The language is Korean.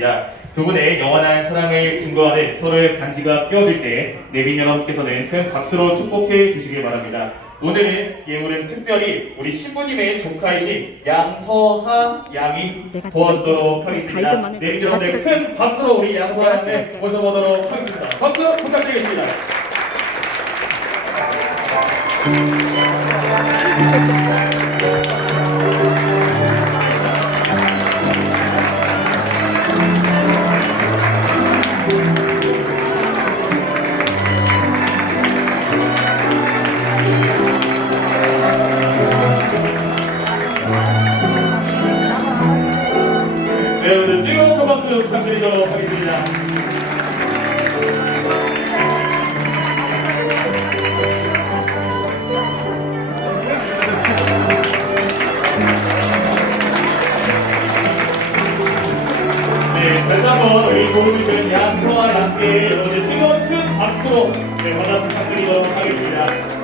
하겠습니다. 두 분의 영원한 사랑을 증거하는 서로의 반지가 끼워질 때 내빈 여러분께서는 큰 박수로 축복해 주시길 바랍니다. 오늘은 예물은 특별히 우리 신부님의 조카이신 양서하 양이 도와주도록. 하겠습니다. 내빈 찍을게. 큰 박수로 우리 양서하 양을. 모셔보도록 하겠습니다. 박수 부탁드리겠습니다. 여러분 뜨거운 박수 부탁드리도록 하겠습니다. 네, 다시 한번 우리 도움을 주는 양서와 함께 여러분들 뜨거운 큰 박수로 네, 받아 부탁드리도록 하겠습니다.